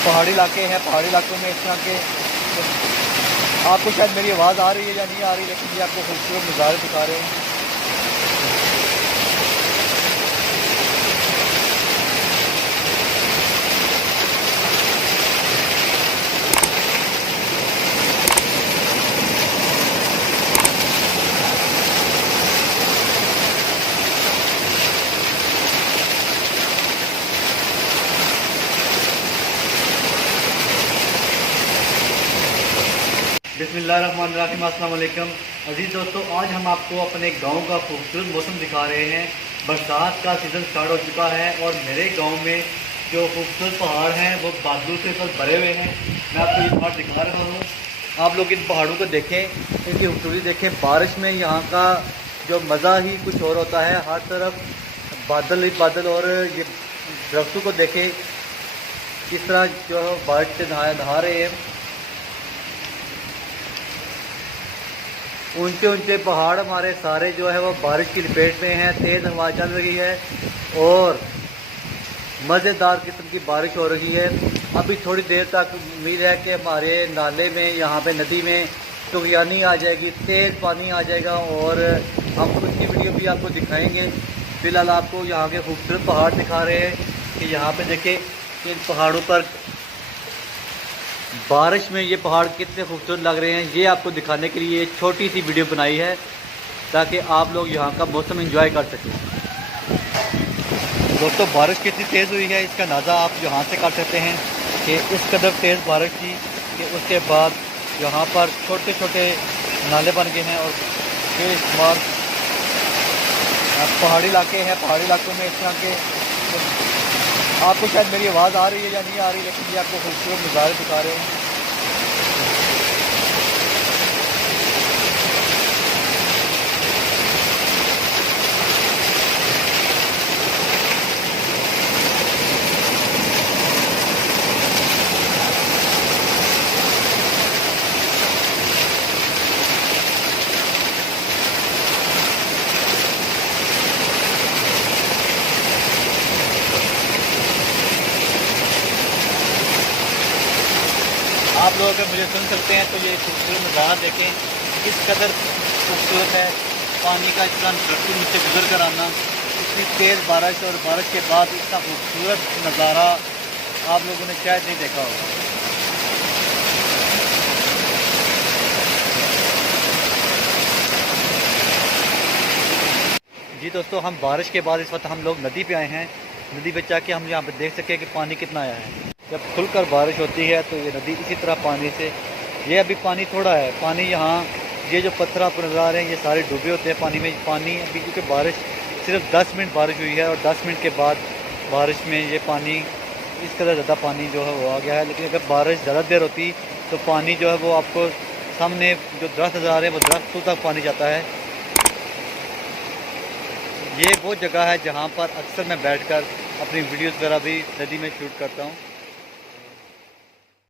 पहाड़ी इलाके हैं। पहाड़ी इलाकों में इस तरह के आपको शायद मेरी आवाज़ आ रही है या नहीं आ रही, लेकिन ये आपको खूबसूरत नज़ारे दिखा रहे हैं। बिस्मिल्लाहिर्रहमानिर्रहीम, अस्सलाम वालेकुम। अजीज़ दोस्तों, आज हम आपको अपने गांव का खूबसूरत मौसम दिखा रहे हैं। बरसात का सीज़न स्टार्ट हो चुका है और मेरे गांव में जो खूबसूरत पहाड़ हैं वो बादलों से सब भरे हुए हैं। मैं आपको ये पहाड़ दिखा रहा हूँ। आप लोग इन पहाड़ों को देखें, इनकी खूबसूरती देखें। बारिश में यहाँ का जो मज़ा ही कुछ और होता है। हर तरफ बादल ही बादल, और ये दरख्तों को देखें किस तरह जो बारिश से नहा रहे हैं। ऊंचे ऊंचे पहाड़ हमारे सारे जो है वो बारिश की लपेट में हैं। तेज़ हवा चल रही है और मज़ेदार किस्म की बारिश हो रही है। अभी थोड़ी देर तक उम्मीद है कि हमारे नाले में, यहाँ पे नदी में तुगयानी आ जाएगी, तेज़ पानी आ जाएगा और हम उसकी वीडियो भी आपको दिखाएंगे। फ़िलहाल आपको यहाँ के खूबसूरत पहाड़ दिखा रहे हैं कि यहाँ पे देखें इन पहाड़ों पर बारिश में ये पहाड़ कितने खूबसूरत लग रहे हैं। ये आपको दिखाने के लिए एक छोटी सी वीडियो बनाई है ताकि आप लोग यहाँ का मौसम एंजॉय कर सकें। दोस्तों, बारिश कितनी तेज़ हुई है इसका अंदाज़ा आप यहाँ से कर सकते हैं कि इस कदर तेज़ बारिश थी कि उसके बाद यहाँ पर छोटे छोटे नाले बन गए हैं। और बेशुमार पहाड़ी इलाके हैं। पहाड़ी इलाकों में इस तरह के आपको शायद मेरी आवाज़ आ रही है या नहीं आ रही, लेकिन ये आपको खूबसूरत नज़ारे दिखा रहे हैं। आप लोग अगर मुझे सुन सकते हैं तो ये खूबसूरत नज़ारा देखें किस कदर खूबसूरत है। पानी का इतना धरती नीचे गुजर कर आना, इतनी तेज़ बारिश और बारिश के बाद इतना खूबसूरत नज़ारा आप लोगों ने शायद नहीं देखा होगा। जी दोस्तों, हम बारिश के बाद इस वक्त हम लोग नदी पे आए हैं। नदी पे जाके हम यहाँ पे देख सकें कि पानी कितना आया है। जब खुलकर बारिश होती है तो ये नदी इसी तरह पानी से, ये अभी पानी थोड़ा है। पानी यहाँ ये जो पत्थर आपको नज़र आ रहे हैं ये सारे डूबे होते हैं पानी में। पानी अभी क्योंकि बारिश सिर्फ 10 मिनट बारिश हुई है और 10 मिनट के बाद बारिश में ये पानी इस कदर ज़्यादा पानी जो है वो आ गया है। लेकिन अगर बारिश ज़्यादा देर होती तो पानी जो है वो आपको सामने जो दरख्त नज़र आ रहे हैं वो दरख्तों तक पानी जाता है। ये वो जगह है जहाँ पर अक्सर मैं बैठकर अपनी वीडियोज़ वगैरह भी नदी में शूट करता हूँ।